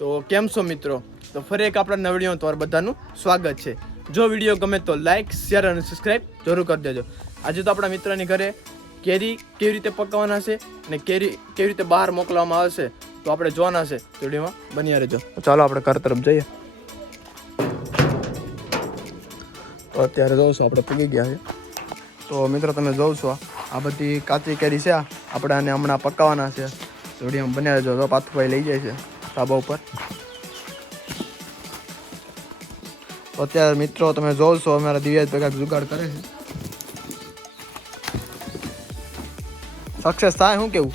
તો કેમ છો મિત્રો? તો ફરી એક આપણા નવા વિડીયોમાં તમારું બધાનું સ્વાગત છે. જો વિડીયો ગમે તો લાઇક, શેર અને સબસ્ક્રાઇબ જરૂર કરી દેજો. આજે તો આપણા મિત્રની ઘરે કેરી કેવી રીતે પકાવવાના છે અને કેરી કેવી રીતે બહાર મોકલવામાં આવશે તો આપણે જોવાના છે. તો વિડીયોમાં બન્યા રહેજો. ચાલો આપણે ઘર તરફ જઈએ. તો અત્યારે જોઉં છું આપણે પૂગી ગયા છે. તો મિત્રો તમે જોઉં છો આ બધી કાચી કેરી છે, આપણે આને હમણાં પકાવવાના છે. તો વિડીયોમાં બન્યા રહેજો. તો પાથુભાઈ લઈ જાય છે ધાબા ઉપર. તો અત્યારે મિત્રો તમે જોઉં છો અમારા દિવ્યાજ ભેગા જુગાડ કરે છે. સક્સેસ થાય શું કેવું?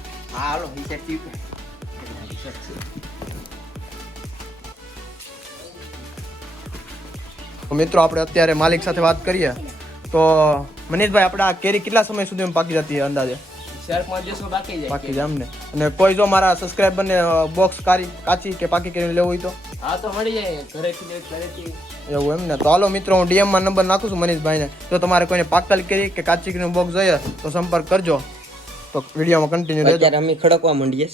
મિત્રો આપણે અત્યારે માલિક સાથે વાત કરીએ. તો મનીષભાઈ, આપણે આ કેરી કેટલા સમય સુધી પાકી જતી છે અંદાજે? 4-5 દિવસમાં બાકી જાય અમને. અને કોઈ જો મારા સબસ્ક્રાઇબરને બોક્સ કાચી કે પાકી કેરી લેવું હોય તો? હા, તો મળી જાય ઘરેથી. એવું એમ ને? તો હાલો મિત્રો, હું ડીએમમાં નંબર નાખું છું મનીષભાઈને. જો તમારે કોઈને પાકલ કેરી કે કાચી કેરીનું બોક્સ જોઈએ તો સંપર્ક કરજો. તો વિડીયોમાં કન્ટિન્યુ રહેજો. અત્યારે અમે ખડકવા માંડીએ.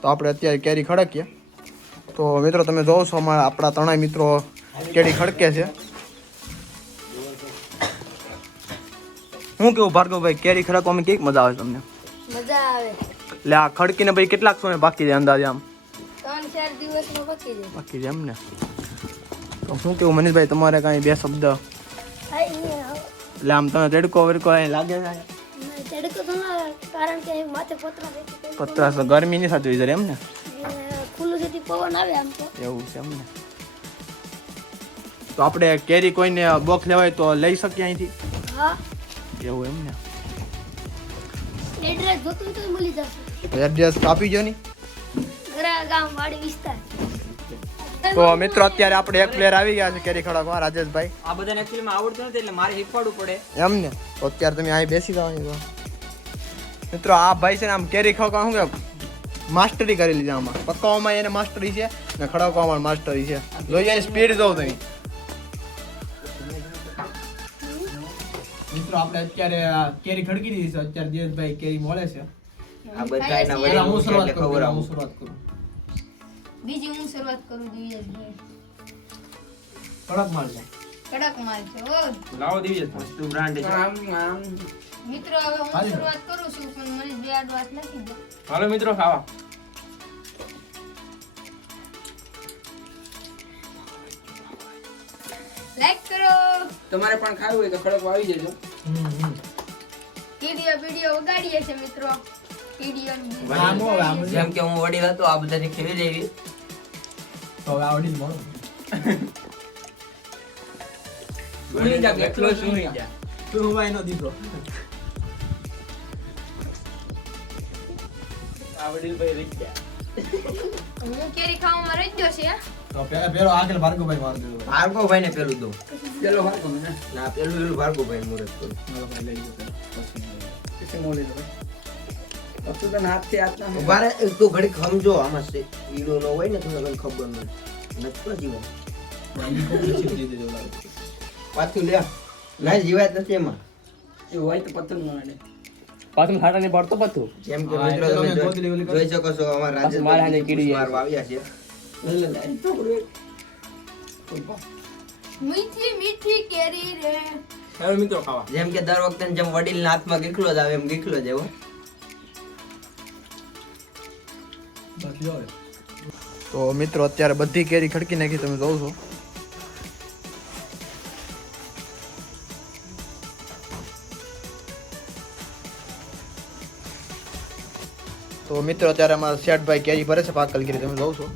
તો આપણે અત્યારે કેરી ખડકીએ. તો મિત્રો તમે જોવો છો આપણા ત્રણેય મિત્રો કેરી ખડકે છે. હું કેવું ભાર્ગવભાઈ, કેરી ખડકવામાં કેવી મજા આવે તમને? મજા આવે. એટલે આ ખડકીને ભાઈ કેટલાક સમય બાકી જાય અંદાજે? આમ 3-4 દિવસમાં પકી જાય. બાકી જાય એમ ને? તો શું કેવું મનીષભાઈ, તમારે કાંઈ બે શબ્દ? એટલે આમ તમે તડકો વડકો લાગે છે? તડકો તો ના, કારણ કે માથે પતરા તો ગરમી ની સાથે જરે એમ ને? ખુલ્લું જેથી પવન આવે આમ તો. એવું છે એમ ને? તો આપણે કેરી કોઈને બોક્સ લેવાય તો લઈ શકીએ અહીંથી? હા. એવું એમ ને? એડ્રેસ જોતું તો મળી જશે. એડ્રેસ આપી જો ની. ઘરા ગામ વાડી વિસ્તાર. તો મિત્રો અત્યારે આપણે એક પ્લેયર આવી ગયા છે કેરી ખડકવા, રાજેશભાઈ. આ બધાને એક્ચ્યુઅલી આવડતું નથી એટલે મારે શીખવાડવું પડે એમ ને? તો અત્યારે તમે અહીં બેસી જવાની તો મિત્રો આ ભાઈ છે ને આમ કેરી ખડકવા શું કે માસ્ટરી કરી લીધી. આમાં પકાવવામાં એને માસ્ટરી છે ને ખડકવામાં માસ્ટરી છે. જોઈએ એની સ્પીડ જોઉં તમે મિત્રો. આપણે અત્યારે કેરી ખડકી દીધી છે. અત્યારે દિવેશભાઈ કેરી મોળે છે. આ બધાયના વડે હું શરૂઆત કરું. બીજી હું શરૂઆત કરું દિવ્યેશભાઈ. કડક માલ છે. કડક માલ છે. ઓ લાવો દીજે વસ્તુ બ્રાન્ડ છે. મિત્રો હવે હું શરૂઆત કરું છું પણ મને બે આડ વાત નથી દે. હાલો મિત્રો ખાવા. લાઈક કરો. તમારે પણ ખાવું હોય તો ખડકવા આવી જજો. વિડિયો વગાડીએ છે મિત્રો. જેમ કે હું વડીલ હતો, આ બધાને ખેવી લેવી તો હવે આવડી મળો. વડીલ જા એકલો શું રહી જા. તું ભાઈ નો દીકરો. આ વડીલ ભાઈ રહી ગયા. હું કેરી ખાવામાં રહી ગયો છે. તો પેલો આગળ ભાર્ગવભાઈ માર દેજો. ભાર્ગવભાઈ ને પેલું દો. પેલો ભાર્ગવ ને ના પેલું ભાર્ગવભાઈ મુરત કરું. મારો ભાઈ લઈ ગયો. પછી મોલી દો ભાઈ. તો તને હાથથી હાથ ના ઉભા રે. તું ઘડી સમજો આમાં છે ઈડો ન હોય ને તમને ખબર નથી જીવાય. બાંધી કોપી છે દે દેજો લાગે. પાછું લે ના જીવાય નથી એમાં. એ હોય તો પથ્થર મારે પાછું ખાટાને પડતો પથ્થું. જેમ કે મિત્રો તમે જોઈ શકો છો અમારા રાજેશ મારા હાને કીડી મારવા આવ્યા છે. લે લે તો મીઠી મીઠી કેરી રે. ચાલો મિત્રો ખાવા. જેમ કે દર વખતે જેમ વડીલના હાથમાં ગીખલો જ આવે એમ ગીખલો જ એવો. તો મિત્રો અત્યારે બધી કેરી ખડકી નાખી તમે જોઉં છો. તો મિત્રો અત્યારે અમારા શેઠભાઈ કેરી ભરે છે પાકલ કેરી તમે જોઉં છો.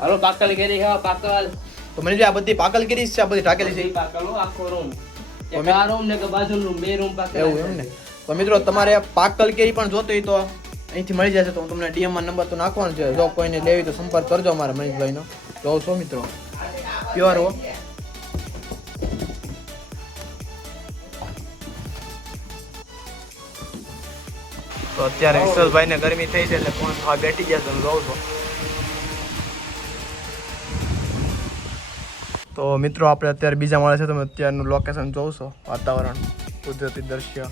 હાલો પાકલ કેરી ખાવા પાકલ. તો મને આ બધી પાકલ કેરી છે, આ બધી ટાકેલી છે. પાકલ આખો રૂમ એક આ રૂમ ને કે બાજુ રૂમ બે રૂમ પાકલ. એવું એમ ને? તો મિત્રો તમારે પાકલ કેરી પણ જોતો હોય તો અહીંથી મળી જશે. તો હું તમને ડીએમ માં નંબર તો નાખવાનો છે. જો કોઈને લેવી તો સંપર્ક કરજો અમારા મનીષભાઈનો. જોઉં છો મિત્રો પ્યોર હો. તો અત્યારે વિશ્વભાઈને ગરમી થઈ છે એટલે ફોન ખાવા બેઠી ગયા તમે જોઉં છો. તો મિત્રો આપણે અત્યારે બીજા માળે છે. તમે અત્યારનું લોકેશન જોઉં છો, વાતાવરણ, કુદરતી દ્રશ્ય.